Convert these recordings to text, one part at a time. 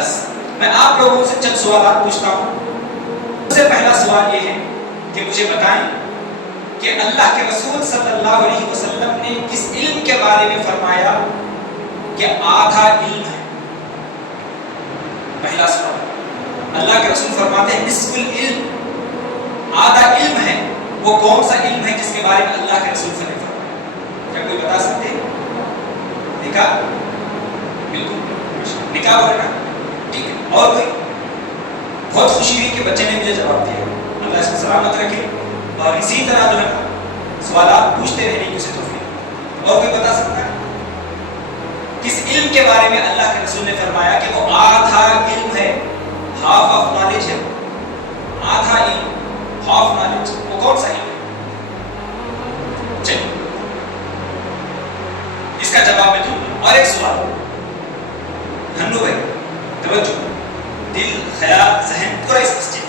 غرض میں آپ لوگوں سے چند سوالات پوچھتا ہوں. سب سے پہلا سوال یہ ہے کہ مجھے بتائیں کہ اللہ کے رسول صلی اللہ علیہ وسلم نے کس علم کے بارے میں فرمایا کہ آدھا علم ہے؟ پہلا سوال. اللہ کے رسول فرماتے ہیں نصف العلم، آدھا علم ہے. وہ کون سا علم ہے جس کے بارے میں اللہ کے رسول صلی اللہ علیہ وسلم نے فرمایا؟ کیا کوئی بتا سکتے ہیں؟ نکاح؟ بالکل نکاح ہو رہا. ٹھیک ہے. اور کوئی؟ بہت خوشی ہوئی کہ بچے نے مجھے جواب دیا. اللہ اس کو سلامت رکھے اور اسی طرح جو ہے سوالات پوچھتے رہنے کی اسے توفیق. اور کوئی بتا سکتا ہے کس علم کے بارے میں اللہ کے رسول نے فرمایا کہ وہ آدھا علم ہے، ہاف آف نالج ہے؟ آدھا علم، ہاف نالج، وہ کون سا علم ہے؟ چلیے اس کا جواب میں دوں. اور ایک سوال ہنو بھائی، توجہ، دل، خیال، ذہن پورا اس مسجد.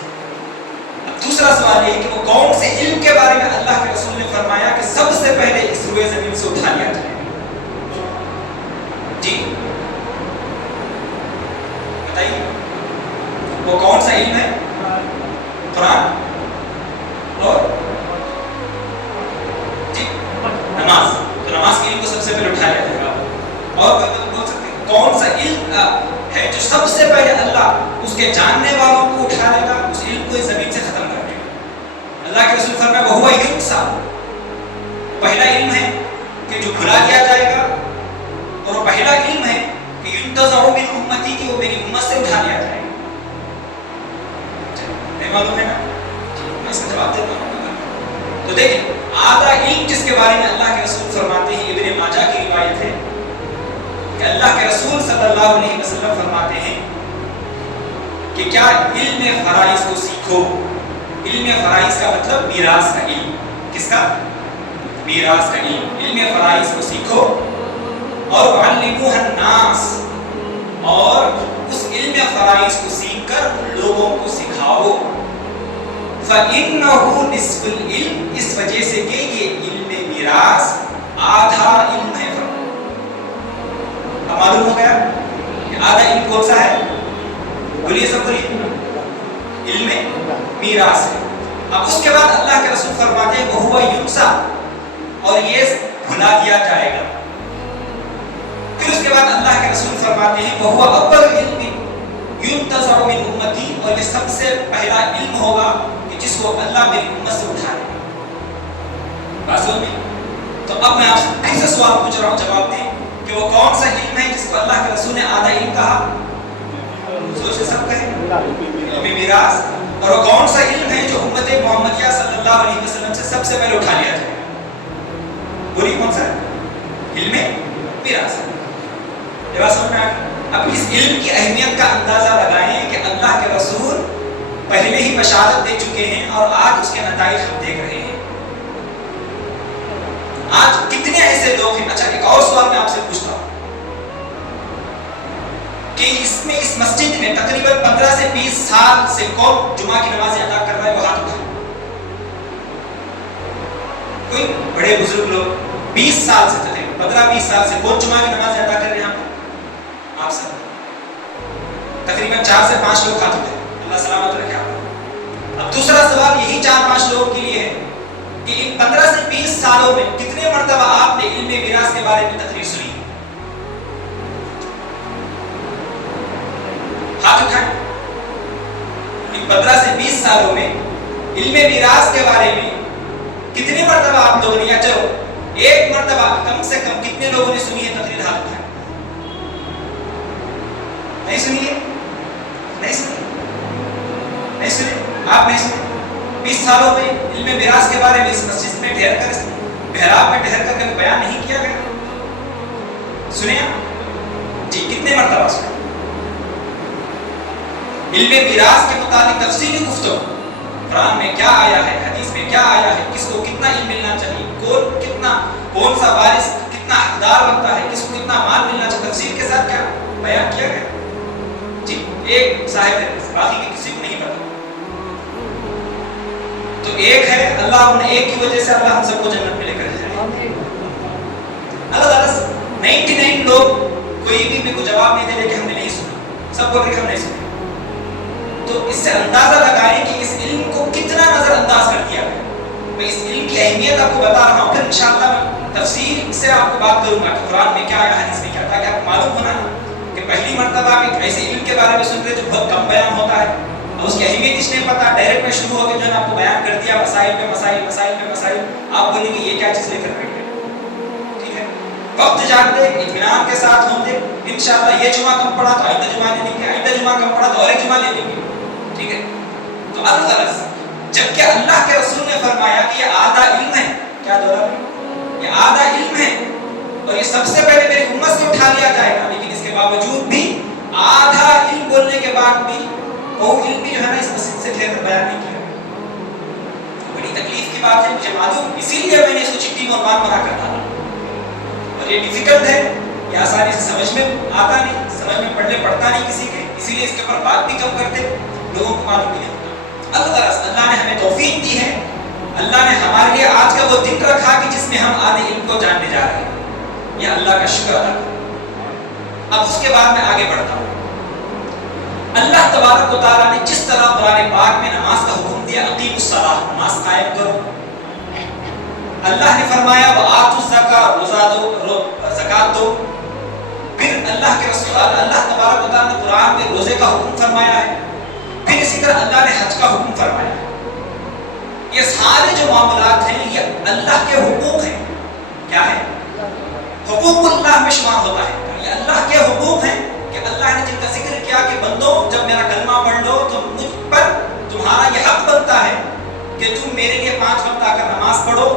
اب دوسرا سوال یہ ہے کہ وہ کون سے علم کے بارے میں اللہ کے رسول نے فرمایا کہ سب سے پہلے اس روئے زمین سے اٹھا لیا جائے؟ جی بتائیے وہ کون سا علم ہے؟ قرآن اور جی نماز. تو نماز کے علم کو سب سے پہلے اٹھا لیا جائے گا. اور کوئی بول سکتے ہیں کون سا علم ہے جو سب سے پہلے اللہ اس کے جاننے والوں کو اٹھا لے گا، اس علم کو اس زمین سے ختم کر دے گا؟ اللہ کے رسول فرمایا وہ ہوا یونسا. پہلا علم ہے کہ جو بھلا دیا جائے گا، اور وہ پہلا علم ہے کہ ينتزع من امتی، کہ وہ میری امت سے اٹھا لیا جائے گا. نہیں معلوم ہے نا؟ میں اس کا جواب دیتا ہوں. تو دیکھیں آدھا علم جس کے بارے میں اللہ کے رسول فرماتے ہیں، ابن ماجہ کی روایت ہے کہ اللہ کے رسول صلی اللہ علیہ وسلم فرماتے ہیں کہ کیا علم فرائض کو سیکھو. علم فرائض کا مطلب میراث کا علم. کس کا؟ میراث کا علم. علم فرائض کو سیکھو اور علموها الناس، اور اس علم فرائض کو سیکھ کر لوگوں کو سکھاؤ. فَإِنَّهُ نِصْفُ الْعِلْمِ، اس وجہ سے کہ یہ علم میراث آدھا علم ہے. اب معلوم ہو گیا کہ آدھا علم کون سا ہے؟ بولیے سب بولیے. علم میراث ہے. اب اس کے بعد اللہ کے رسول فرماتے ہیں وَهُوَ يُنسَى، اور یہ بھلا دیا جائے گا. پھر اس کے بعد اللہ کے رسول فرماتے ہیں وَهُوَ أَوَّلُ عِلْمٍ يُنْتَزَعُ مِنْ أُمَّتِي، اور یہ سب سے پہلا علم ہوگا کہ جس کو اللہ میری امت سے اٹھائے گا. بات سمجھ میں؟ تو اب میں آپ سے پھر سے سوال پوچھ رہا ہوں، جواب دیں کہ وہ کون سا علم ہے جس کو اللہ کے رسول نے آدھا علم کہا؟ سوچ سے سب کہیں علم میراث. اور وہ کون سا علم ہے جو امت محمدیہ صلی اللہ علیہ وسلم سے سب سے پہلے اٹھا لیا جائے گا؟ بولی کون سا ہے؟ علم میراث. یہ بات سمجھ میں آ گئی؟ اب اس علم کی اہمیت کا اندازہ لگائیں کہ اللہ کے رسول پہلے ہی بشارت دے چکے ہیں اور آج اس کے نتائج ہم دیکھ رہے ہیں. آج کتنے ایسے لوگ ہیں. اچھا ایک اور سوال میں آپ سے پوچھتا ہوں کہ اس مسجد میں تقریباً 15 سے 20 سال سے کون جمعہ کی نماز ادا کر رہا ہے؟ وہ ہاتھ اٹھائے. کوئی بڑے بزرگ لوگ 20 سال سے تقریباً 15-20 سال سے کون جمعہ کی نماز ادا کر رہے ہیں یہاں پر؟ آپ سب. تقریباً 4 سے 5 لوگ ہاتھ اٹھائے. اللہ سلامت رکھے آپ. اب دوسرا سوال یہی 4-5 لوگوں کے لیے ہے کہ ان 15 سے 20 سالوں میں کتنے مرتبہ آپ نے علم میراث کے بارے میں تقریر سنی؟ ہاتھ اٹھائیں. ان 15 سے 20 سالوں میں علم میراث کے بارے میں کتنے مرتبہ آپ لوگوں نے، یا چلو ایک مرتبہ کم سے کم کتنے لوگوں نے سنی ہے تقریر؟ ہاتھ اٹھائیں. نہیں سنی ہے؟ نہیں سنی؟ نہیں سنی؟ آپ نہیں سنی؟ 20 سالوں میں علم میراث کے بارے میں اس مسجد میں ٹھہر کر، محراب میں ٹھہر کر کبھی بیان نہیں کیا گیا؟ سنے آپ؟ جی کتنے مرتبہ سنے؟ علم میراث کے متعلق تفصیلی گفتگو قرآن میں کیا آیا ہے، حدیث میں کیا آیا ہے، کس کو کتنا علم ملنا چاہیے، کون سا وارث کتنا حقدار بنتا ہے، کس کو کتنا مال ملنا چاہیے، تفصیل کے ساتھ کیا بیان کیا گیا. جی ایک صاحب ہے، باقی کے کسی کو نہیں پتا. تو ایک ہے، اللہ انہیں ایک کی وجہ سے اللہ ہم سب کو جنت میں لے کر جائے. اللہ تعالیٰ 99 لوگ کوئی بھی میرے کو جواب نہیں دے رہے کہ ہم نے نہیں سنا. سب بول رہے ہم نہیں سنے. تو اس سے اندازہ لگائیں کہ اس علم کو کتنا نظر انداز کر دیا گیا. میں اس علم کی اہمیت آپ کو بتا رہا ہوں, پھر انشاءاللہ میں تفصیل سے آپ کو بات کروں گا کہ قرآن میں کیا ہے, حدیث میں کیا, تاکہ آپ کو معلوم ہونا کہ پہلی مرتبہ آپ ایک ایسے علم کے بارے میں سن رہے جو بہت کم بیان ہوتا ہے, اور اس کی اہمیت اس نہیں پتا, ڈائریکٹ میں شروع ہو کے جو ہے آپ کو بیان کر دیا مسائل پہ مسائل, مسائل پہ مسائل, آپ بولیں گے یہ کیا چیز لے کر بیٹھ گئے. ٹھیک ہے, وقت جان دے, اطمینان کے ساتھ ہوں دے. انشاءاللہ یہ جمعہ کم پڑا تو آئندہ جمعہ لے لیں گے, آئندہ جمعہ کم پڑا تو اور ایک جمعہ لے لیں گے. ٹھیک ہے, تو الغرض جبکہ اللہ کے رسول نے فرمایا کہ یہ آدھا علم ہے, کیا دولا, یہ آدھا علم ہے اور یہ سب سے پہلے میری امت سے اٹھا لیا جائے گا, لیکن اس کے باوجود بھی آدھا علم بولنے کے بعد بھی وہ علم بھی جو ہے نا اس مسجد سے کھیل کر بیان نہیں کیا. بڑی تکلیف کی بات ہے مجھے معلوم, اسی لیے میں نے اس کو چٹھی میں عنوان بنا کر ڈالا. اور یہ ڈیفیکلٹ ہے, یہ آسانی سے سمجھ میں آتا نہیں, سمجھ میں پڑھنے پڑتا نہیں کسی کے, اسی لیے اس کے اوپر بات بھی کم کرتے, لوگوں کو معلوم نہیں ہوتا. الغرض اللہ نے ہمیں توفیق دی ہے, اللہ نے ہمارے لیے آج کا وہ دن رکھا کہ جس میں ہم آدھے علم کو جاننے جا رہے ہیں. یہ اللہ کا شکر ادا کریں. اب اس کے بعد میں آگے بڑھتا ہوں. اللہ تبارک و تعالیٰ نے جس طرح قرآن پاک میں نماز کا حکم دیا, اقیموا الصلاۃ, نماز قائم کرو. اللہ نے فرمایا وآتوا الزکاۃ, روزہ دو, زکات دو. پھر اللہ کے رسول اللہ تبارک و تعالیٰ نے قرآن میں روزے کا حکم فرمایا ہے. پھر اسی طرح اللہ نے حج کا حکم فرمایا ہے. یہ سارے جو معاملات ہیں یہ اللہ کے حقوق ہیں. کیا ہے؟ حقوق اللہ میں شمار ہوتا ہے. یہ اللہ کے حقوق ہیں کہ اللہ نے جن کا ذکر کیا کہ بندوں جب میرا کلمہ پڑھ لو تو مجھ پر تمہارا یہ حق بنتا ہے کہ تم میرے لیے 5 وقت آ کر نماز پڑھو,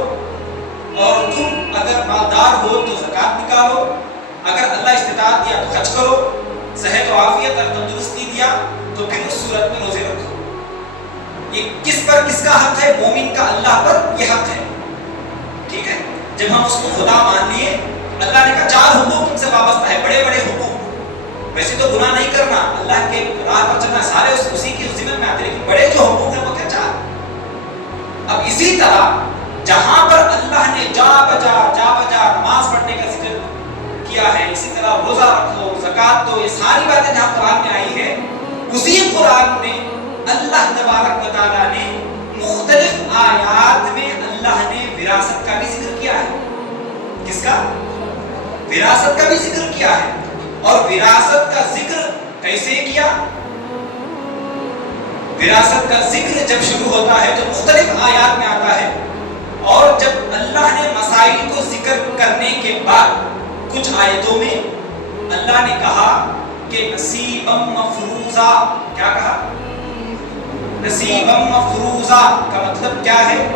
اور تم اگر مالدار ہو تو زکات نکالو, اگر اللہ استطاعت دیا تو حج کرو, صحت و عافیت اور تندرستی دیا تو پھر اس صورت میں روزے رکھو. یہ کس پر کس کا حق ہے؟ مومن کا اللہ پر یہ حق ہے. ٹھیک ہے, جب ہم اس کو خدا مان لیے, اللہ نے کہا 4 حقوق تم سے وابستہ ہے, بڑے بڑے حقوق. ویسے تو گناہ نہیں کرنا, اللہ کے راہ پر چلنا, سارے اسی کی ذمہ میں آتے, لیکن بڑے جو حقوق ہیں وہ کیا 4. اب اسی طرح جہاں پر اللہ نے جا بجا نماز پڑھنے کا ذکر کیا ہے, اسی طرح روزہ رکھو, زکات دو, یہ ساری باتیں جہاں قرآن میں آئی ہے, اسی قرآن میں اللہ تبارک و تعالیٰ نے مختلف آیات میں اللہ نے وراثت کا بھی ذکر کیا ہے. کس کا؟ وراثت کا بھی ذکر کیا ہے. اور وراثت کا ذکر کیسے کیا؟ وراثت کا ذکر جب شروع ہوتا ہے تو مختلف آیات میں آتا ہے, اور جب اللہ نے مسائل کو ذکر کرنے کے بعد کچھ آیتوں میں اللہ نے کہا کہ نصیبا مفروضا. کیا کہا؟ نصیبا مفروضا کا مطلب کیا ہے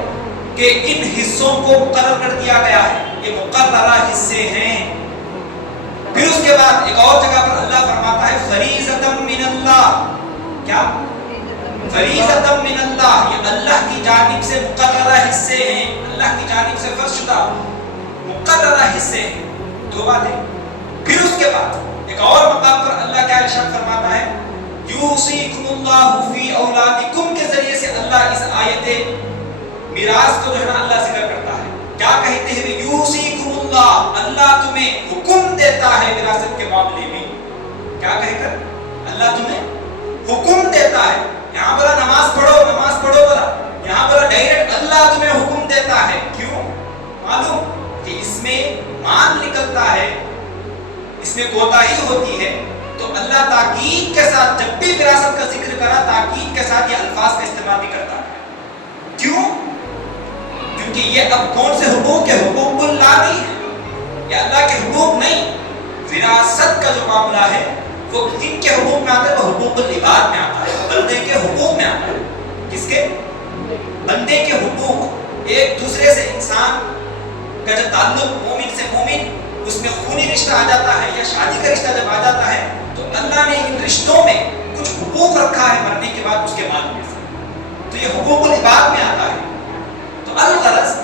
کہ ان حصوں کو مقرر کر دیا گیا ہے, یہ مقررہ حصے ہیں. پھر اس کے بعد ایک اور جگہ پر اللہ فرماتا ہے فریضۃ من اللہ. کیا؟ فریضۃ من اللہ, یہ اللہ کی جانب سے مقررہ حصے ہیں, اللہ کی جانب سے فرض شدہ مقررہ حصے ہیں. 2 باتیں. پھر اس کے بعد ایک اور مقام پر اللہ کیا ارشاد فرماتا ہے, یوصیکم اللہ فی اولادکم کے ذریعے سے اللہ اس آیت میراث کو جو ہے نا اللہ ذکر کرتا ہے. کیا کہتے ہیں؟ یوصیکم اللہ, اللہ تمہیں حکم دیتا ہے وراثت کے معاملے میں. کیا کہہ کر؟ اللہ تمہیں حکم دیتا ہے. یہاں بولا نماز پڑھو بولا, یہاں بولا ڈائریکٹ اللہ تمہیں حکم دیتا ہے. کیوں؟ معلوم کہ اس میں مان نکلتا ہے, اس میں کوتاہی ہوتی ہے, تو اللہ تاکید کے ساتھ جب بھی وراثت کا ذکر کرا تاکید کے ساتھ یہ الفاظ کا استعمال بھی کرتا ہے. کیوں؟ کیونکہ یہ اب کون سے حقوق کے حقوق اللہ نہیں ہے, یہ اللہ کے حقوق نہیں. وراثت کا جو معاملہ ہے وہ کن کے حقوق میں آتا ہے؟ وہ حقوق العباد میں آتا ہے, بندے کے حقوق میں آتا ہے. کس کے؟ بندے کے حقوق. ایک دوسرے سے انسان کا جو تعلق مومن سے مومن, اس میں خونی رشتہ آ جاتا ہے یا شادی کا رشتہ جب آ جاتا ہے تو اللہ نے ان رشتوں میں کچھ حقوق رکھا ہے مرنے کے بعد اس کے مال میں سے, تو یہ حقوق العباد میں آتا ہے. تو الغرض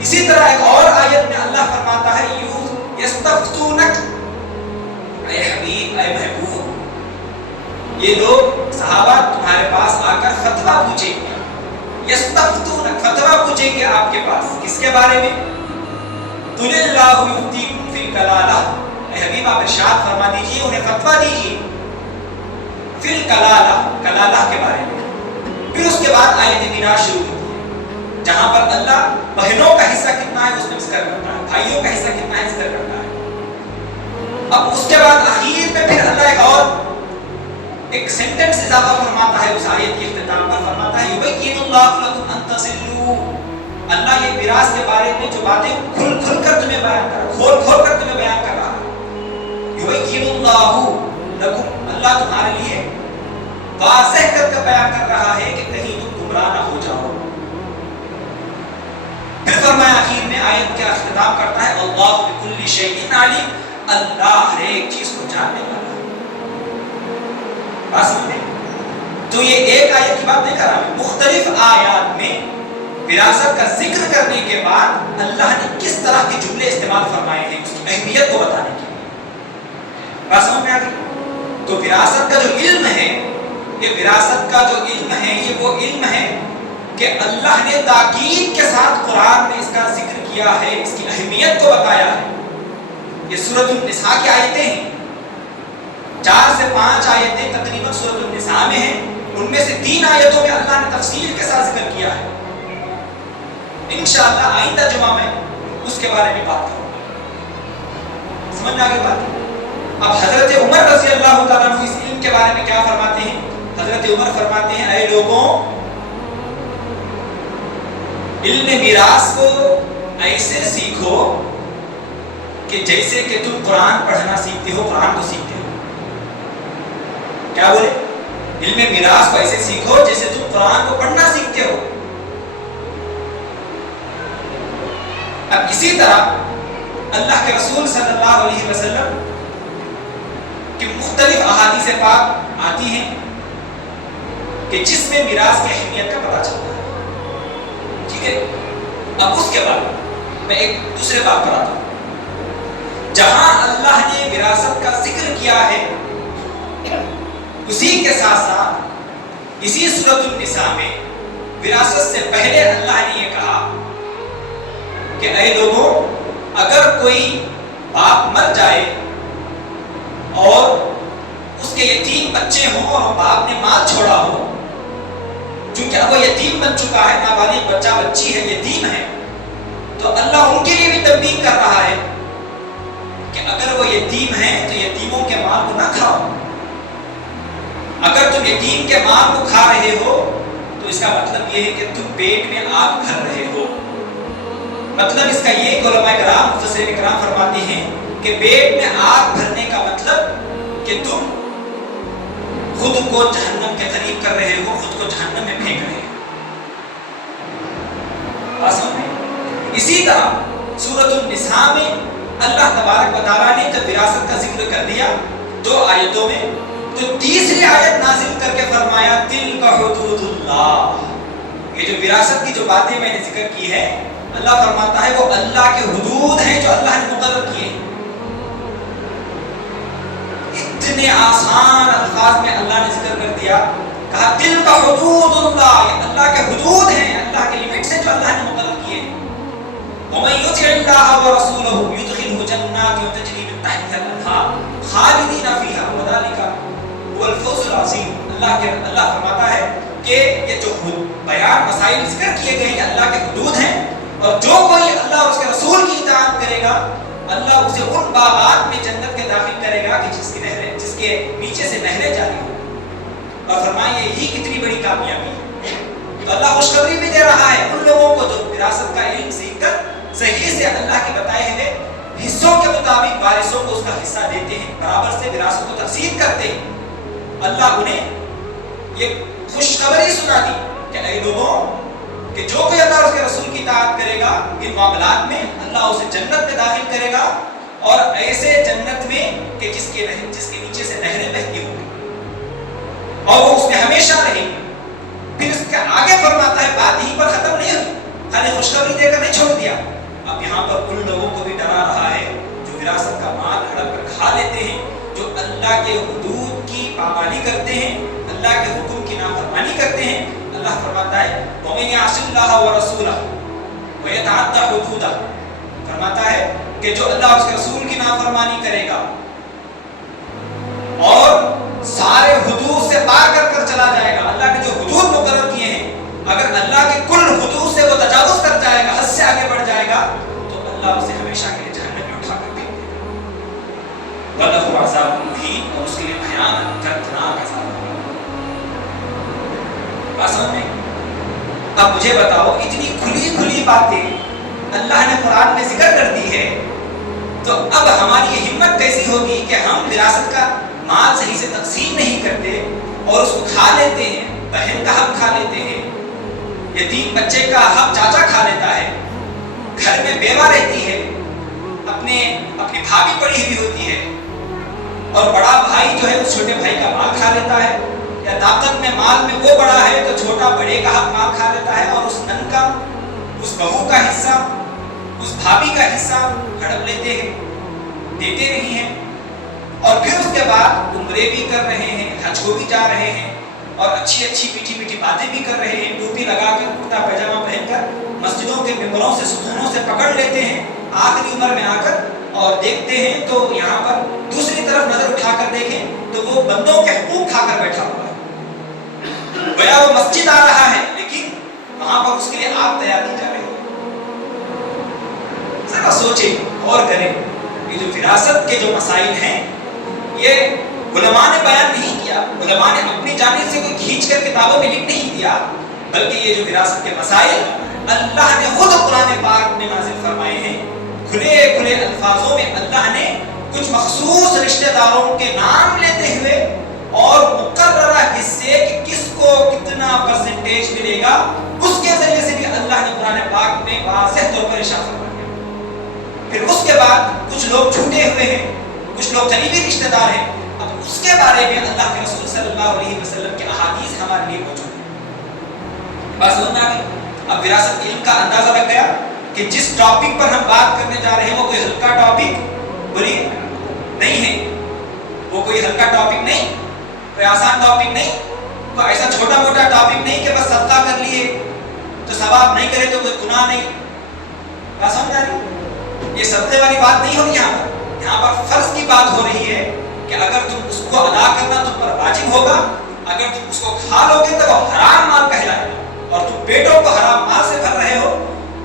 اسی طرح ایک اور آیت میں اللہ فرماتا ہے یستفتونک, اے حبیب اے محبوب, یہ لوگ صحابہ تمہارے پاس آ کر فتویٰ پوچھیں گے. یستفتونک, فتویٰ پوچھیں گے آپ کے پاس, کس کے بارے میں؟ قل اللہ یفتیکم فی الکلالہ, اے حبیب آپ ارشاد فرما دیجئے, انہیں فتویٰ دیجئے فی الکلالہ، کلالہ کے بارے میں. پھر اس کے بعد آیت میراث شروع ہوتی ہے جہاں پر اللہ بہنوں کا حصہ کتنا ہے اس میں ذکر کرتا ہے، بھائیوں کا حصہ کتنا ہے ذکر کرتا ہے. اب اس کے بعد آخر میں پھر اللہ ایک سینٹنس اضافہ فرماتا ہے اس آیت کے اختتام پر، فرماتا ہے یبین اللہ لکم ان تصلوا. اللہ یہ میراث کے بارے میں جو باتیں کھل کھل کر تمہیں بیان کر رہا، کھول کھول کر تمہیں بیان کر رہا ہے. یبین اللہ لکم، اللہ تمہارے لیے واضح کر بیان کر رہا ہے کہ کہیں تم گمراہ نہ ہو جاؤ. پھر فرمایا آخر میں آیت کا اختتام کرتا ہے اللہ بکل شیء علیم، اللہ ہر ایک چیز کو جاننے والا ہے. بات سمجھ میں؟ تو یہ ایک آیت کی بات نہیں کر رہا، مختلف آیات میں وراثت کا ذکر کرنے کے بعد اللہ نے کس طرح کے جملے استعمال فرمائے ہیں اس کی اہمیت کو بتانے کے لیے. بات سمجھ میں آ گئی؟ تو وراثت کا جو علم ہے، یہ وراثت کا جو علم ہے یہ وہ علم ہے کہ اللہ نے تاکید کے ساتھ قرآن میں اس کا ذکر کیا ہے، اس کی اہمیت کو بتایا ہے. یہ سورۃ النساء کی آیتیں ہیں، 4 سے 5 آیتیں تقریباً سورۃ النساء میں ہیں. ان میں سے 3 آیتوں میں اللہ نے تفصیل کے ساتھ ذکر کیا ہے. انشاءاللہ آئندہ جمعہ میں اس کے بارے میں بات کروں گا. سمجھ میں آ گئی بات؟ اب حضرت عمر رضی اللہ تعالیٰ عنہ اس علم کے بارے میں کیا فرماتے ہیں؟ حضرت عمر فرماتے ہیں اے لوگوں، علم میراث کو ایسے سیکھو کہ جیسے کہ تم قرآن پڑھنا سیکھتے ہو، قرآن کو سیکھتے ہو. کیا بولے؟ علم میراث کو ایسے سیکھو جیسے تم قرآن کو پڑھنا سیکھتے ہو. اب اسی طرح اللہ کے رسول صلی اللہ علیہ وسلم کی مختلف احادیث پاک آتی ہیں کہ جس میں میراث کی اہمیت کا پتہ چلتا ہے. ٹھیک ہے؟ اب اس کے بعد میں ایک دوسرے بات پر آتا ہوں. جہاں اللہ نے وراثت کا ذکر کیا ہے، اسی کے ساتھ ساتھ اسی سورۃ النساء میں وراثت سے پہلے اللہ نے یہ کہا کہ اے لوگوں، اگر کوئی باپ مر جائے اور اس کے یتیم بچے ہوں اور باپ نے مال چھوڑا ہو، چونکہ اب وہ یتیم بن چکا ہے، نابالغ بچہ بچی ہے، یتیم ہے، تو اللہ ان کے لیے بھی تنبیہ کر رہا ہے کہ اگر وہ یتیم ہیں تو یتیموں کے مال کو نہ کھاؤ. اگر تم یتیم کے مال کو کھا رہے ہو تو اس کا مطلب یہ ہے کہ تم پیٹ میں آگ بھر رہے ہو. مطلب اس کا یہ کہ علماء کرام، مفسرین کرام فرماتے ہیں کہ پیٹ میں آگ بھرنے کا مطلب کہ تم خود کو جہنم کے قریب کر رہے ہو، خود کو جہنم میں پھینک رہے ہو. اسی طرح سورۃ النساء میں اللہ تبارک و تعالیٰ نے جب وراثت کا ذکر کر دیا 2 آیتوں میں، تو تیسری آیت نازل کر کے فرمایا تلک حدود اللہ. یہ جو وراثت کی جو باتیں میں نے ذکر کی ہے، اللہ فرماتا ہے وہ اللہ کے حدود ہیں جو اللہ نے مقرر کیے. اتنے آسان الفاظ میں اللہ نے ذکر کر دیا، کہا تلک حدود اللہ، یہ اللہ کے حدود ہیں، اللہ کے لیمٹس ہیں جو اللہ نے مقرر کیے. وَمَن يُطِعِ اللَّهَ وَرَسُولَهُ يُدْخِلْهُ جَنَّاتٍ تَجْرِي مِن تَحْتِهَا الْأَنْهَارُ خَالِدِينَ فِيهَا وَذَلِكَ هُوَ الْفَوْزُ الْعَظِيمُ. اللہ فرماتا ہے کہ یہ جو بیان مسائل ذکر کیے گئے ہیں اللہ کے حدود ہیں، اور جو کوئی اللہ اور اس کے رسول کی اطاعت کرے گا اللہ اسے ان باغات میں جنت کے داخل کرے گا کہ جس کے نیچے سے نہریں جاری ہوں. اور فرمائیں یہی کتنی بڑی کامیابی ہے. تو اللہ خوشخبری بھی دے رہا ہے ان لوگوں کو جو وراثت کا علم سیکھ کر صحیح سے اللہ کے بتائے ہوئے حصوں کے مطابق وارثوں کو اس کا حصہ دیتے ہیں، برابر سے وراثت کو تقسیم کرتے ہیں. اللہ انہیں یہ خوشخبری سنا دی کہ اے لوگوں، کہ جو کوئی اللہ اور اس کے رسول کی اطاعت کرے گا ان معاملات میں اللہ اسے جنت میں داخل کرے گا، اور ایسے جنت میں کہ جس کے نیچے سے نہریں بہتی ہوں گی اور وہ اس میں ہمیشہ رہیں گے. پھر اس کے آگے فرماتا ہے بات یہیں پر ختم نہیں ہوئی، خالی خوشخبری دے کر نہیں چھوڑ دیا. اب یہاں پر ان لوگوں کو بھی ڈرا رہا ہے جو وراثت کا مال ہڑپ کر کھا لیتے ہیں، جو اللہ کے حدود کی پامالی کرتے ہیں، اللہ کے حکم کی نافرمانی کرتے ہیں. اللہ فرماتا ہے وَمَن يَعْصِ اللَّهَ وَرَسُولَهُ وَيَتَعَدَّ حُدُودَهُ، فرماتا ہے کہ جو اللہ اور اس کے رسول کی نافرمانی کرے گا اور سارے حدود سے پار کر کر چلا جائے گا، اللہ نے جو حدود مقرر کیے ہیں اگر اللہ کے کل حدود سے وہ تجاوز کر جائے گا، حد سے آگے بڑھ جائے گا، تو اللہ اسے ہمیشہ کے لیے جہنم میں اٹھا کر دے دے گا، وَلَهُ عَذَابٌ مُهِينٌ، اور اس کے لیے بھیانک دردناک عذاب ہوگا۔ بات سمجھ میں؟ اب مجھے بتاؤ، اتنی کھلی کھلی باتیں اللہ نے قرآن میں ذکر کر دی ہے، تو اب ہماری یہ ہمت کیسی ہوگی کہ ہم وراثت کا مال صحیح سے تقسیم نہیں کرتے اور اس کو کھا لیتے ہیں، بہن کا حق کھا لیتے ہیں، یتیم بچے کا حق چاچا کھا لیتا ہے، گھر میں بیوہ رہتی ہے، اپنی بھابھی پڑی ہوئی ہوتی ہے، اور بڑا بھائی جو ہے اس چھوٹے بھائی کا مال کھا لیتا ہے، یا طاقت میں مال میں وہ بڑا ہے تو چھوٹا بڑے کا حق مال کھا لیتا ہے، اور اس نن کا، اس بہو کا حصہ، اس بھابھی کا حصہ ہڑپ لیتے ہیں، دیتے نہیں ہیں، اور پھر اس کے بعد عمرے بھی کر رہے ہیں، حج کو بھی جا رہے ہیں، اور اچھی اچھی میٹھی میٹھی باتیں بھی کر رہے ہیں، ٹوپی لگا کر کرتا پیجامہ پہن کر مسجدوں کے ممبروں سے ستونوں سے پکڑ لیتے ہیں آخری عمر میں آ کر، اور دیکھتے ہیں تو یہاں پر دوسری طرف نظر اٹھا کر دیکھیں تو وہ بندوں کے حقوق کھا کر بیٹھا ہوا ہے، گویا وہ مسجد آ رہا ہے لیکن وہاں پر اس کے لیے آگ تیار کی جا رہی ہے۔ ذرا سوچیں اور کریں، یہ جو وراثت کے جو مسائل ہیں یہ علماء نے بیان نہیں کیا، علماء نے اپنی جانب سے کوئی کھینچ کر کتابوں میں لکھ نہیں دیا، بلکہ یہ جو وراثت کے مسائل اللہ نے خود قرآن پاک میں نازل فرمائے ہیں، کھلے کھلے الفاظوں میں اللہ نے کچھ مخصوص رشتہ داروں کے نام لیتے ہوئے اور مقررہ حصے کہ کس کو کتنا پرسنٹیج ملے گا اس کے ذریعے سے بھی اللہ نے قرآن پاک میں واضح طور پر ارشاد فرمایا۔ پھر اس کے بعد کچھ لوگ چھوٹے ہوئے ہیں، کچھ لوگ قریبی رشتہ دار ہیں، اب اس کے بارے میں اللہ کے رسول صلی اللہ علیہ وسلم کے احادیث ہمارے لیے موجود ہیں۔ بات سمجھ میں آ گئی؟ اب وراثت علم کا اندازہ لگ گیا کہ جس ٹاپک پر ہم بات کرنے جا رہے ہیں وہ کوئی ہلکا ٹاپک بولیے نہیں ہے، وہ کوئی ہلکا ٹاپک نہیں، کوئی آسان ٹاپک نہیں، کوئی ایسا چھوٹا موٹا ٹاپک نہیں کہ بس صدقہ کر لیے تو ثواب، نہیں کرے تو کوئی گناہ نہیں۔ بات سمجھ آ رہی؟ یہ صدقے والی بات نہیں ہوگی یہاں پر فرض کی بات ہو رہی ہے کہ اگر تم اس کو ادا کرنا تم پر واجب ہوگا، اگر تم اس کو کھا لو گے تو وہ حرام مال کہلائے گا، اور تم پیٹوں کو حرام مال سے بھر رہے ہو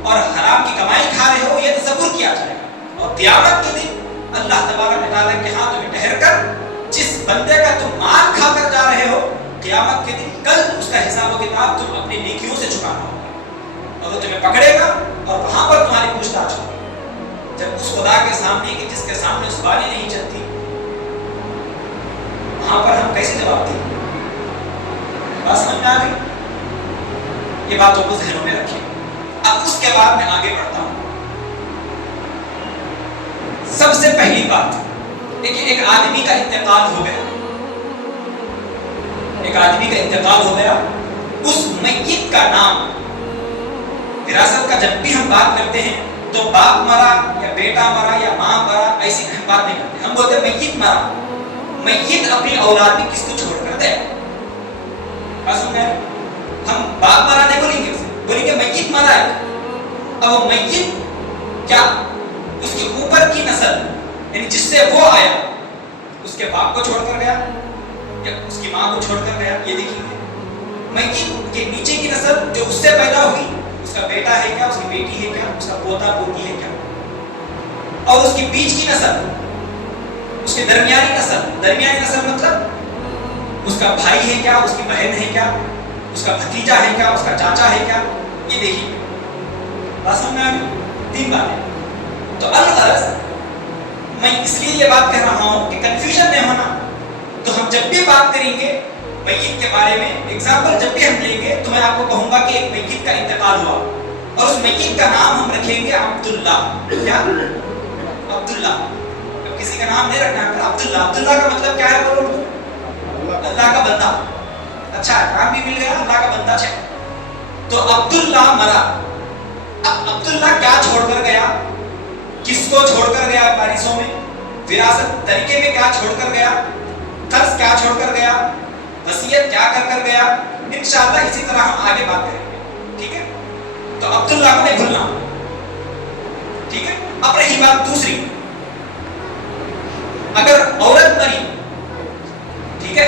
اور حرام کی کمائی کھا رہے ہو، یہ تصور کیا جائے گا، اور قیامت کے دن اللہ تبارک و تعالیٰ کے ہاں تمہیں ٹھہر کر جس بندے کا تم مال کھا کر جا رہے ہو، قیامت کے دن کل اس کا حساب و کتاب تم اپنی نیکیوں سے چکانا ہوگا، اور وہ تمہیں پکڑے گا اور وہاں پر تمہاری پوچھ تاچھ ہوگی، جب اس خدا کے سامنے کہ جس کے سامنے زبانیں نہیں چلتی، وہاں پر ہم کیسے جواب دیں؟ بات سمجھ میں آ گئی؟ یہ باتوں کو ذہنوں میں رکھیں۔ اب اس کے بعد میں آگے بڑھتا ہوں۔ سب سے پہلی بات دیکھیں، ایک آدمی کا انتقال ہو گیا، ایک آدمی کا انتقال ہو گیا، اس میت کا نام، وراثت کا جب بھی ہم بات کرتے ہیں تو باپ مرا یا بیٹا مرا یا ماں مرا ایسی ہم بات نہیں کرتے، ہم بولتے ہیں میت مرا، میت اپنی اولاد میں کس کو چھوڑ کر دے، ہم باپ مرا نہیں بولیں گے، بولیں گے میت مرا ہے۔ اب وہ میت کیا اس کے اوپر کی نسل یعنی جس سے وہ آیا اس کے باپ کو چھوڑ کر گیا یا اس کی ماں کو چھوڑ کر گیا، یہ دیکھیں گے۔ میت کے نیچے کی نسل جو اس سے پیدا ہوئی، اس کا بیٹا ہے کیا، اس کی بیٹی ہے کیا، اس کا پوتا پوتی ہے کیا، اور اس کی بیچ کی نسل، اس کے درمیانی نسل مطلب اس کا بھائی ہے کیا، اس کی بہن ہے کیا، اس کا بھتیجا ہے کیا، اس کا چاچا ہے کیا، یہ دیکھیں گے۔ بات سمجھ میں آ گئی؟ تین باتیں۔ تو الغرض میں اس لیے یہ بات کہہ رہا ہوں کہ کنفیوژن نہیں ہونا، تو ہم جب بھی بات کریں گے میت کے بارے میں، ایگزامپل جب بھی ہم لیں گے تو میں آپ کو کہوں گا کہ ایک میت کا انتقال ہوا اور اس میت کا نام ہم رکھیں گے عبداللہ۔ کیا؟ عبداللہ۔ اب کسی کا نام نہیں رکھنا ہے، عبداللہ۔ عبداللہ کا مطلب کیا ہے بولو؟ اللہ کا بندہ۔ اچھا، نام بھی مل گیا، اللہ کا بندہ ہے۔ تو عبداللہ مرا، اب عبداللہ کیا چھوڑ کر گیا، کس کو چھوڑ کر گیا، وارثوں میں وراثت طریقے میں کیا چھوڑ کر گیا، قرض کیا چھوڑ کر گیا، وصیت کیا کر گیا، انشاءاللہ اسی طرح ہم آگے بات کریں گے، ٹھیک ہے؟ تو عبداللہ کو نہیں بھولنا، ٹھیک ہے؟ اب رہی بات دوسری، اگر عورت مری، ٹھیک ہے،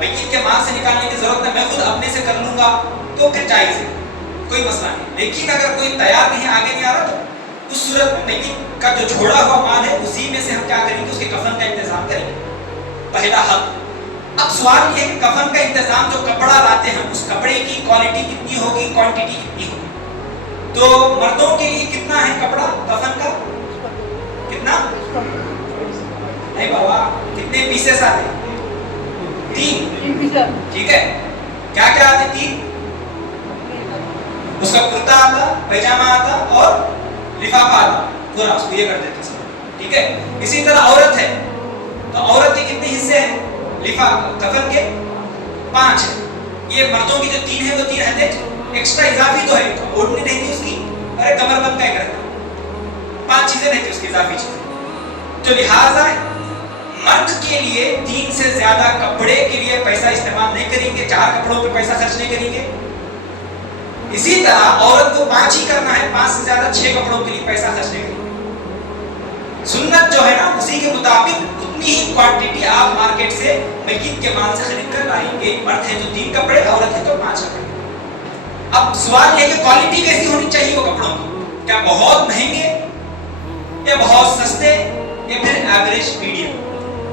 میت کے مال سے نکالنے کی ضرورت ہے، میں خود اپنے سے کر لوں گا تو پھر جائز ہے، کوئی مسئلہ نہیں. لیکن اگر کوئی تیار نہیں، آگے نہیں آ رہا، تو اس صورت میں میت کا جو چھوڑا ہوا مال ہے اسی میں سے ہم کیا کریں گے، اس کے کفن کا انتظام کریں گے. پہلا حق. اب سوال یہ ہے کہ کفن کا انتظام، جو کپڑا لاتے ہیں اس کپڑے کی کوالٹی کتنی ہوگی، کوانٹٹی کتنی ہوگی. تو مردوں کے لیے کتنا ہے کپڑا کفن کا، کتنا؟ نہیں بابا، کتنے پیسز آتے ہیں؟ 3. ٹھیک ہے. کیا کیا آتے؟ 3. اس کا کرتا آتا، پیجامہ آتا اور لفافہ آتا، پورا اس کو یہ کر دیتے سب. ٹھیک ہے. اسی طرح عورت ہے تو عورت کے کتنے حصے ہیں کفن کے؟ 5 ہے. یہ مردوں کی جو 3 ہے وہ 3 ہے، ایکسٹرا اضافی تو ہے، اوڑھنی رہتی اس کی، ارے کمر بند کا کرتا، 5 چیزیں رہتی اس کی اضافی چیزیں. تو لہٰذا مرد کے لیے 3 سے زیادہ کپڑے کے لیے پیسہ استعمال نہیں کریں گے، 4 کپڑوں پہ پیسہ خرچ نہیں کریں گے. اسی طرح عورت کو 5 ہی کرنا ہے، 5 سے زیادہ 6 کپڑوں کے لیے پیسہ خرچ نہیں کریں گے. سنت جو ہے نا اسی کے مطابق اتنی ہی کوانٹٹی آپ مارکیٹ سے میت کے مال سے خرید کر لائیں گے. مرد ہے تو 3 کپڑے، عورت ہے تو 5 کپڑے. اب سوال یہ کہ کوالٹی کیسی ہونی چاہیے وہ کپڑوں کی، کیا بہت مہنگے یا بہت سستے یا پھر ایوریج میڈیم؟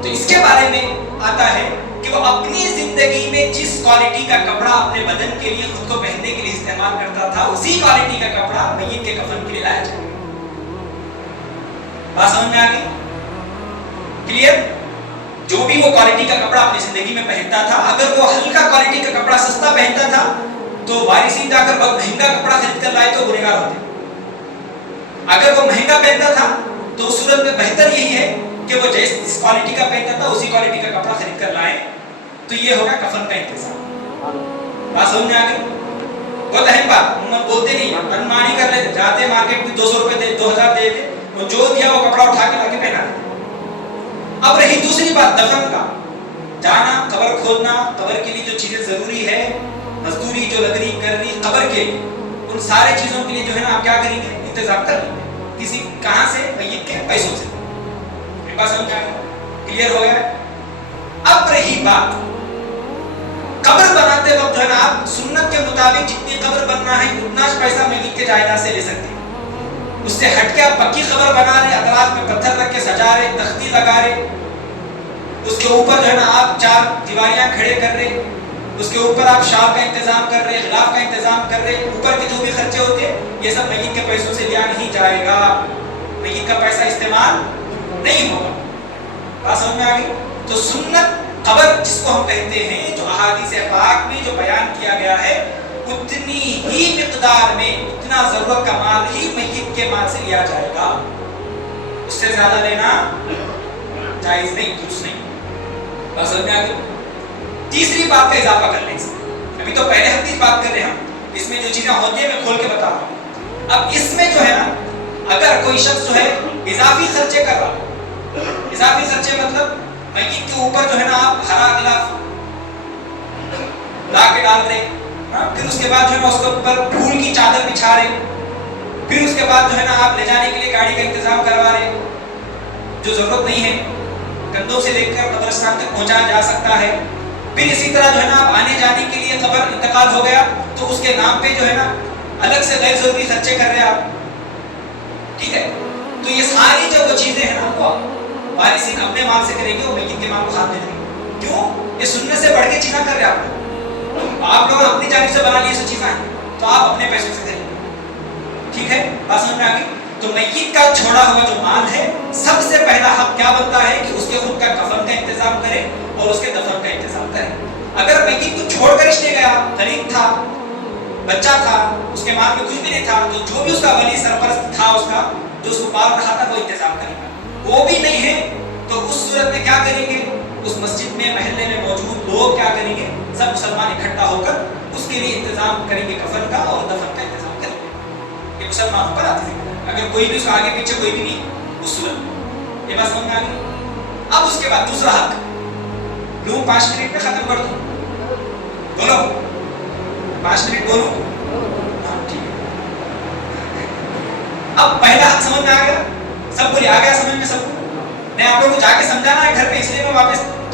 تو اس کے بارے میں آتا ہے کہ وہ اپنی زندگی میں جس کوالٹی کا کپڑا اپنے بدن کے لیے خود کو پہننے کے لیے استعمال کرتا تھا اسی کوالٹی کا کپڑا میت کے کفن کے لیے لایا جائے. بات سمجھ میں آ گئی؟ کلیئر؟ جو بھی وہ کوالٹی کا کپڑا اپنی زندگی میں پہنتا تھا، اگر وہ ہلکا کوالٹی کا کپڑا سستا پہنتا تھا تو وارثین جا کر بہت مہنگا کپڑا خرید کر لائے تو گنہگار ہوتے. اگر وہ مہنگا پہنتا تھا تو اس صورت میں بہتر یہی ہے کہ وہ جس کوالٹی کا پہنتا تھا اسی کوالٹی کا کپڑا خرید کر لائیں. تو یہ ہوگا کفن کا انتظام. بات سمجھ میں آ گئی؟ بہت اہم بات، ہم بولتے نہیں، منمانی کر لیتے، جاتے مارکیٹ میں 200 روپے دے، 2000 دے دے، وہ جو دیا وہ کپڑا اٹھا کے لا کے پہنا دیتے. اب رہی دوسری بات دفن کا، جانا، قبر کھودنا، قبر کے لیے جو چیزیں ضروری ہے، مزدوری جو لگ رہی کر رہی قبر کے لیے، ان سارے چیزوں کے لیے جو ہے نا آپ کیا کریں گے، انتظام کر لیں گے. کسی کہاں سے؟ میت کے پیسوں سے. میرے پاس سمجھ آیا؟ کلیئر ہو گیا؟ اب رہی بات قبر بناتے وقت جو ہے نا آپ سنت کے مطابق جتنی قبر بننا ہے اتنا پیسہ میت کے جائیداد سے لے سکتے ہیں. اس سے ہٹ کے آپ پکی قبر بنا رہے، اطراف میں پتھر رکھ کے سجا رہے، تختی لگا رہے، اس کے اوپر جو ہے نا آپ 4 دیواریاں کھڑے کر رہے، اس کے اوپر آپ شال کا انتظام کر رہے، غلاف کا انتظام کر رہے، اوپر کے جو بھی خرچے ہوتے ہیں یہ سب میت کے پیسوں سے لیا نہیں جائے گا، میت کا پیسہ استعمال نہیں ہوگا. بات سمجھ میں آ گئی؟ تو سنت قبر جس کو ہم کہتے ہیں، جو احادیث پاک میں جو بیان کیا گیا ہے اتنی ہی مقدار میں، اتنا ضرورت کا مال ہی میت کے مال سے لیا جائے گا، اس سے زیادہ لینا جائز نہیں، درست نہیں. بات سمجھ میں آ گئی؟ تیسری بات کا اضافہ کر لیں. ابھی تو پہلے ہم کی بات کر رہے ہیں، ہم اس میں جو چیزیں ہوتی ہیں میں کھول کے بتا رہا ہوں. اب اس میں جو ہے نا اگر کوئی شخص جو ہے اضافی خرچے کر رہا، اضافی خرچے مطلب میت کے اوپر جو ہے نا آپ ہرا غلاف لا کے ڈال رہے، پھر اس کے بعد جو ہے نا اس کے اوپر پھول کی چادر بچھا رہے، پھر اس کے بعد جو ہے نا آپ لے جانے کے لیے گاڑی کا انتظام کروا رہے جو ضرورت نہیں ہے، کندھوں سے لے کر قبرستان تک پہنچایا جا سکتا ہے. پھر اسی طرح جو ہے نا آپ آنے جانے کے لیے قبر انتقال ہو گیا تو اس کے نام پہ جو ہے نا الگ سے غیر ضروری خرچے کر رہے آپ. ٹھیک ہے؟ تو یہ ساری جو وہ چیزیں ہیں نا وہ وارثین اپنے مال سے کریں گے، وہ میت کے مال کو ہاتھ دے دیں گے. کیوں؟ یہ سنت سے بڑھ کے چیزیں کر رہے آپ لوگ اپنی جانب سے بنا لی سب چیزیں ہیں تو آپ اپنے پیسوں سے کریں گے. ٹھیک ہے؟ بات سمجھ میں آ گئی؟ تو میت کا چھوڑا ہوا جو مال ہے سب سے پہلا حق کیا بنتا ہے کہ اس کے خود کا کفن کا انتظام کرے اور اس کے دفن کا انتظام کرے. اگر میت کو چھوڑ کر اس نے گیا، غریب تھا، بچہ تھا، اس کے مال میں کچھ بھی نہیں تھا، تو جو بھی اس کا ولی سرپرست تھا، اس کا جو اس کو پال رہا تھا وہ انتظام کرے گا. وہ بھی نہیں ہے تو اس صورت میں کیا کریں گے، اس مسجد میں محلے میں موجود لوگ کیا کریں گے، سب مسلمان اکٹھا ہو کر اس کے لیے انتظام کریں گے، کفن کا اور دفن کا انتظام کریں گے. یہ مسلمانوں پر آتی ہے. اگر کوئی بھی اس آگے پیچھے کوئی بھی نہیں اس صورت. یہ بات سمجھ میں آ گئی؟ اب اس کے بعد دوسرا حق لوں 5 منٹ میں ختم کر دوں، بولو 5 منٹ بولو. ہاں ٹھیک ہے. اب پہلا حق سمجھ میں آ گیا، سب کو آ گیا سمجھ میں؟ سب کو میں آپ لوگوں کو جا کے سمجھانا ہے گھر پہ، اس لیے میں واپس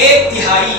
1/3,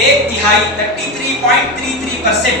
1/3, 33.33%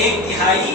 1/3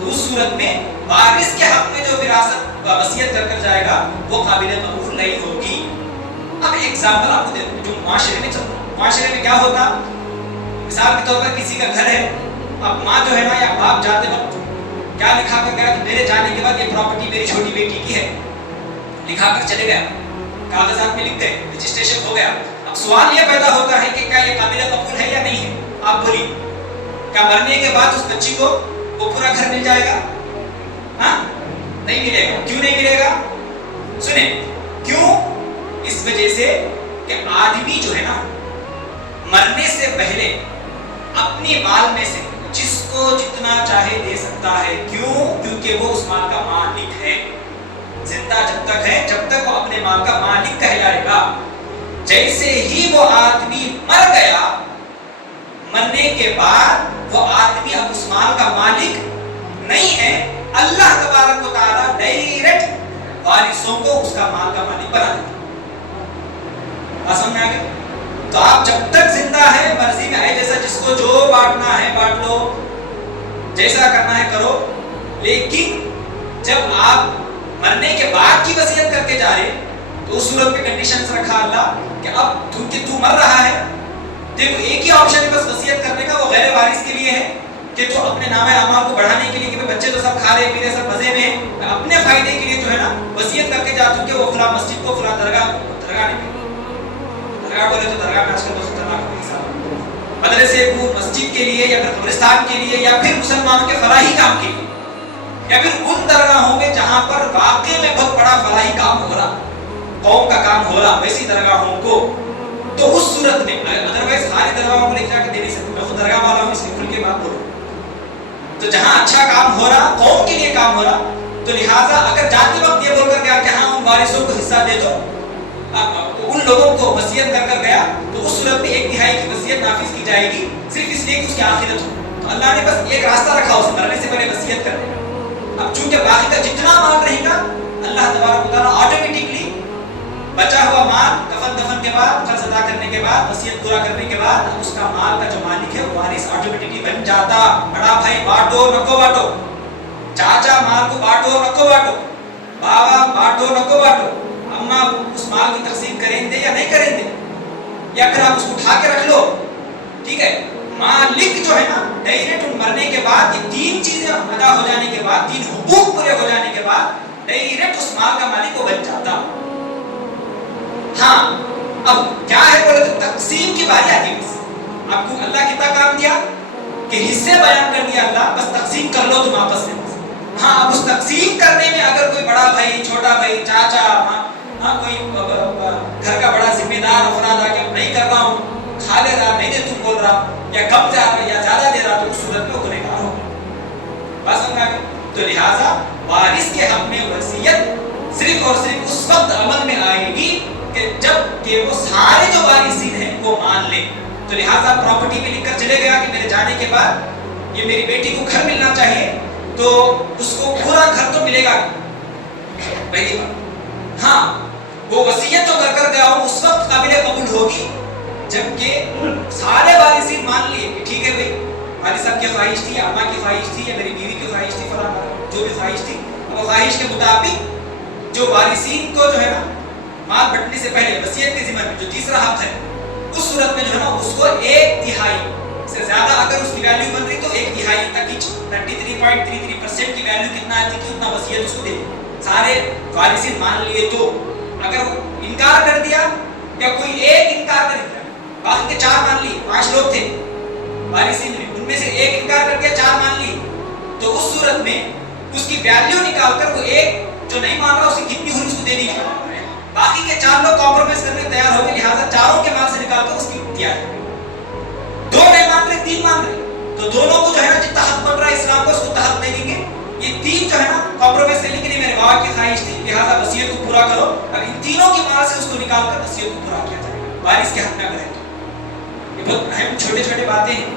تو اس صورت میں وارث کے حق میں جو وراثت وصیت کر جائے گا وہ قابل قبول نہیں ہوگی. اب ایگزامپل آپ کو دے دوں جو معاشرے میں چلتا ہے. معاشرے میں کیا ہوتا, مثال کے طور پر کسی کا گھر ہے, اب ماں جو ہے نا یا باپ جاتے وقت کیا لکھا کر گیا کہ میرے جانے کے بعد یہ پراپرٹی میری چھوٹی بیٹی کی ہے, لکھا کر چلے گیا, کاغذات میں لکھ گئے, رجسٹریشن ہو گیا. اب سوال یہ پیدا ہوتا ہے کہ کیا یہ قابل قبول ہے یا نہیں ہے؟ آپ بولیے, کیا مرنے کے بعد اس بچی کو وہ پورا گھر مل جائے گا؟ ہاں نہیں ملے گا. کیوں نہیں ملے گا؟ سنیں کیوں. اس وجہ سے کہ آدمی جو ہے نا مرنے سے پہلے اپنی مال میں سے جس کو جتنا چاہے دے سکتا ہے. کیوں؟ کیونکہ وہ اس مال کا مالک ہے. زندہ جب تک ہے, جب تک وہ اپنے مال کا مالک کہلائے گا. جیسے ہی وہ آدمی مر گیا, مرنے کے بعد وہ آدمی اب اس مال کا مالک نہیں ہے. اللہ تبارک و تعالی ڈائریکٹ وارثوں کو اس کا مال کا مالک بنا دیتا. بات سمجھ میں آ گئی؟ تو آپ جب تک زندہ ہے مرضی میں ہے, جیسا جس کو جو بانٹنا ہے بانٹ لو, جیسا کرنا ہے کرو. لیکن جب آپ مرنے کے بعد کی وصیت کر کے جا رہے تو اس صورت میں کنڈیشنز رکھا اللہ کہ اب کیونکہ تو مر رہا ہے, دیکھو ایک ہی آپشن ہے بس وصیت کرنے کا, وہ غیر وارث کے لیے ہے کہ تو اپنے نام اعمال کو بڑھانے کے لیے کہ بچے تو سب کھا رہے پی رہے سب مزے میں, اپنے فائدے کے لیے جو ہے نا وصیت کر کے جاتا ہوں کہ وہ فلاں مسجد کو فلاں درگاہ نہیں, درگاہ بولے تو درگاہ میں آج کل بہت خطرناک حساب, مدرسے کو مسجد کے لیے یا پھر قبرستان کے لیے یا پھر مسلمانوں کے فلاحی کام کے لیے یا پھر ان درگاہوں میں جہاں پر واقعے میں بہت بڑا فلاحی کام ہو رہا, قوم کا کام ہو رہا, ویسی درگاہوں کو. تو اس صورت میں ادروائز ساری درگاہوں کو لے جا کے دے نہیں سکتے. میں خود درگاہ والا ہوں اس لیے کھل کے بات بولوں. تو جہاں اچھا کام ہو رہا, قوم کے لیے کام ہو رہا, تو لہٰذا اگر جاتے وقت یہ بول کر گیا کہ ہاں ان وارثوں کو حصہ دے دو, ان لوگوں کو وصیت کر گیا, تو اس صورت میں 1/3 کی وصیت نافذ کی جائے گی صرف اس لیے کہ اس کی آخرت ہو. تو اللہ نے بس ایک راستہ رکھا اسے مرنے سے پہلے وصیت کرنے کا. اب چونکہ باقی کا جتنا مال رہے گا اللہ تبارک و تعالیٰ آٹومیٹکلی بچا ہوا مال کفن دفن کے بعد, قرض ادا کرنے کے بعد, وصیت پورا کرنے کے بعد اس کا مال کا جو مالک ہے وہ وارث آٹومیٹکلی بن جاتا. بڑا بھائی بانٹو نکو بانٹو, چاچا مال کو بانٹو نکو بانٹو, بابا بانٹو نکو بانٹو, اما اس مال کی تقسیم کریں دے یا نہیں کریں دے, یا پھر آپ اس کو اٹھا کے رکھ لو. ٹھیک ہے, مالک جو ہے نا ڈائریکٹ مرنے کے بعد یہ 3 چیزیں ادا ہو جانے کے بعد, 3 حقوق پورے ہو جانے کے بعد ڈائریکٹ اس مال کا مالک وہ بن جاتا. ہاں اب کیا ہے بولے تو تقسیم کی باری آتی ہے. آپ کو اللہ کتنا کام دیا کہ حصے بیان کر دیا اللہ, بس تقسیم کر لو تم آپس میں. ہاں اب اس تقسیم کرنے میں اگر کوئی بڑا بھائی, چھوٹا بھائی, چاچا, ہاں کوئی گھر کا بڑا ذمہ دار افراد آ کے نہیں کر رہا ہوں, کھا لے رہا, نہیں دے تم بول رہا, یا کم جا رہا یا زیادہ دے رہا, تو اس صورت میں گنہگار ہو. بات سمجھ آ گئی؟ تو لہٰذا وارث کے حق میں وصیت صرف اور صرف اس وقت عمل میں آئے گی کہ جب کہ وہ سارے جو وارثین ہیں وہ مان لیں. تو لہٰذا پراپرٹی میں لکھ کر چلے گیا کہ میرے جانے کے بعد یہ میری بیٹی کو گھر ملنا چاہیے, تو اس کو پورا گھر تو ملے گا پہلی بات. ہاں وہ وصیت جو کر گیا ہو اس وقت قابل قبول ہوگی جبکہ سارے وارثین مان لیے کہ ٹھیک ہے بھائی, والد صاحب کی خواہش تھی, اماں کی خواہش تھی, یا میری بیوی کی خواہش تھی, فلاں جو بھی خواہش تھی, وہ خواہش کے مطابق جو وارثین کو جو ہے نا مال بٹنے سے پہلے وصیت کے ذمہ میں جو تیسرا حق ہے, اس صورت میں جو ہے نا اس کو 1/3 سے زیادہ اگر اس کی ویلیو بن رہی تو 1/3 تک کی 33.33% کی ویلیو کتنا آتی کہ اتنا وصیت اس کو دے دی. سارے وارثین مان لیے تو, اگر انکار کر دیا یا کوئی ایک انکار کر دیا, باقی کے 4 مان لیے, 5 لوگ تھے وارثین میں, ان میں سے ایک انکار کر دیا, 4 مان لیے, تو اس صورت میں اس کی ویلیو نکال کر وہ ایک جو نہیں مان رہا اس کی کتنی ہوئی اس کو دے دی. باقی کے 4 لوگ کمپرومائز کرنے تیار ہو گئے, لہٰذا چاروں کے مال سے نکال کر اس کی تیار. 2 نہیں مان رہے, 3 مان رہے, تو دونوں کو جو ہے نا جتنا حق بن رہا ہے اسلام کو اس کو حق دے دیں گے. یہ 3 جو ہے نا کمپرومائز کرنے کے لیے میرے بابا کی خواہش تھی, لہٰذا وصیت کو پورا کرو. اب ان تینوں کے مال سے اس کو نکال کر وصیت کو پورا کیا جائے گا وارث کے حق میں. اگر یہ بہت اہم چھوٹے باتیں ہیں,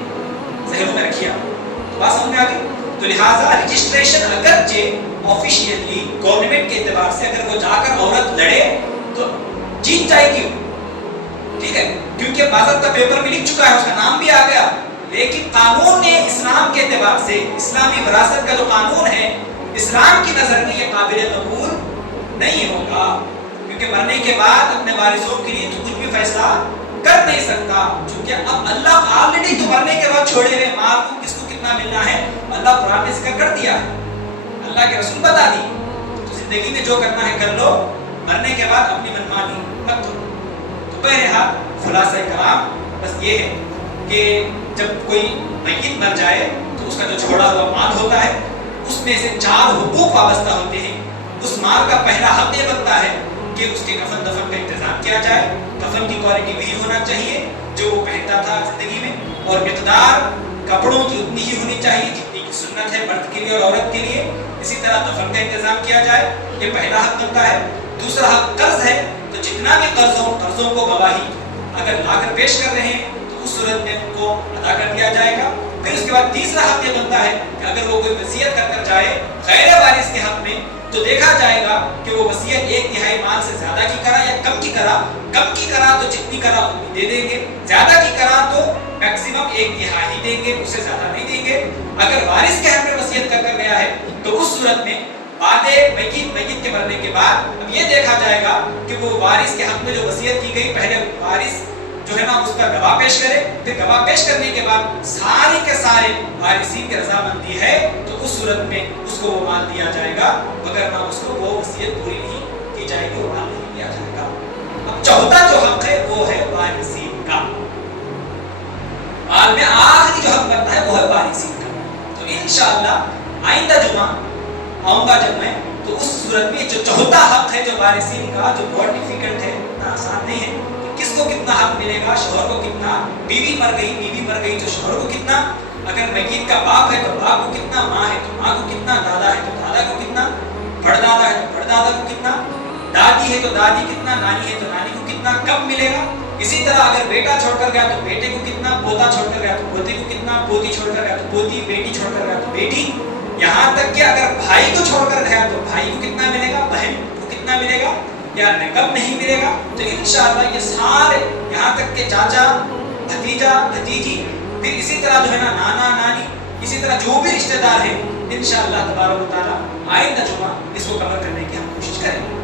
ذہنوں میں رکھیے آپ. تو بات سمجھ میں آ گئی. تو لہٰذا رجسٹریشن اگرچہ آفیشیلی گورنمنٹ کے اعتبار سے اگر وہ جا کر عورت لڑے تو جیت جائے گی, ٹھیک ہے, کیونکہ باضابطہ پیپر میں لکھ چکا ہے, اس کا نام بھی آ گیا, لیکن قانون نے اسلام کے اعتبار سے اسلامی وراثت کا جو قانون ہے اسلام کی نظر میں یہ قابل قبول نہیں ہوگا، کیونکہ مرنے کے بعد اپنے وارثوں کے لیے تو کچھ بھی فیصلہ کر نہیں سکتا، چونکہ اب اللہ آلریڈی تو مرنے کے بعد چھوڑے ہوئے مال کو کس کو کتنا ملنا ہے اللہ قرآن میں ذکر کر دیا ہے، اللہ کے رسول بتا دی، تو زندگی میں جو کرنا ہے کر لو، مرنے کے بعد اپنی منمانی مت کرو۔ تو بہرحال خلاصہ کلام بس یہ ہے کہ جب کوئی میت مر جائے تو اس کا جو چھوڑا ہوا مال ہوتا ہے اس میں سے 4 حقوق وابستہ ہوتے ہیں۔ اس مال کا پہلا حق یہ بنتا ہے کہ اس کے کفن دفن کا انتظام کیا جائے، کفن کی کوالٹی وہی ہونا چاہیے جو وہ پہنتا تھا زندگی میں، اور مقدار کپڑوں کی اتنی ہی ہونی چاہیے جتنی کی سنت ہے مرد کے لیے اور عورت کے لیے، اسی طرح دفن کا انتظام کیا جائے، یہ پہلا حق بنتا ہے۔ دوسرا حق قرض ہے، تو جتنا بھی قرض ہو قرضوں کو گواہی اگر لا کر پیش کر رہے ہیں تو اس صورت میں ان کو ادا کر دیا جائے گا۔ پھر اس کے بعد تیسرا حق یہ بنتا ہے کہ اگر وہ کوئی وصیت کر جائے غیر وارث کے حق میں تو دیکھا جائے گا کہ وہ وصیت 1/3 مال سے زیادہ کی کرا یا کم کی کرا تو جتنی کرا اتنی دے دیں گے، زیادہ کی کرا تو میکسیمم 1/3 ہی دیں گے، اس سے زیادہ نہیں دیں گے۔ اگر وارث کے حق میں وصیت کر گیا ہے تو اس صورت میں بعد میت کے مرنے کے بعد اب یہ دیکھا جائے گا کہ وہ وارث کے حق میں جو وصیت کی گئی پہلے وارث جو ہے نا اس کا گواہ پیش کرے، پھر گواہ پیش کرنے کے بعد سارے کے سارے وارثین کی رضامندی ہے تو اس صورت میں اس کو وہ مال دیا جائے گا، وگرنہ اس کو وہ وصیت پوری نہیں کی جائے گی، وہ مال نہیں دیا جائے گا۔ اب چوتھا جو حق ہے وہ ہے وارثین کا، مال میں آخری جو حق بنتا ہے وہ ہے وارثین کا۔ تو انشاءاللہ آئندہ جمعہ آؤں گا جب میں تو اس صورت میں جو چوتھا حق ہے جو وارثین کا، جو بہت ڈیفیکلٹ ہے، اتنا آسان نہیں ہے، کس کو کتنا حق ملے گا، شوہر کو کتنا، بیوی مر گئی تو شوہر کو کتنا، اگر میت کا باپ ہے تو باپ کو کتنا، ماں ہے تو ماں کو کتنا، دادا ہے تو دادا کو کتنا، پڑدادا ہے تو پڑدادا کو کتنا، دادی ہے تو دادی کتنا، نانی ہے تو نانی کو کتنا، کب ملے گا۔ اسی طرح اگر بیٹا چھوڑ کر گیا تو بیٹے کو کتنا، پوتا چھوڑ کر گیا تو پوتے کو کتنا، پوتی چھوڑ کر گیا تو پوتی، بیٹی چھوڑ کر گیا تو بیٹی، یہاں تک کہ اگر بھائی کو چھوڑ کر گیا تو بھائی کو کتنا ملے گا، بہن کو کتنا ملے گا، یا کب نہیں ملے گا۔ تو انشاءاللہ یہ سارے یہاں تک کہ چاچا، بھتیجا، بھتیجی، پھر اسی طرح جو ہے نا نانا، نانی، اسی طرح جو بھی رشتہ دار ہیں انشاءاللہ تبارک و تعالی آئندہ جمعہ اس کو کور کرنے کی ہم کوشش کریں گے۔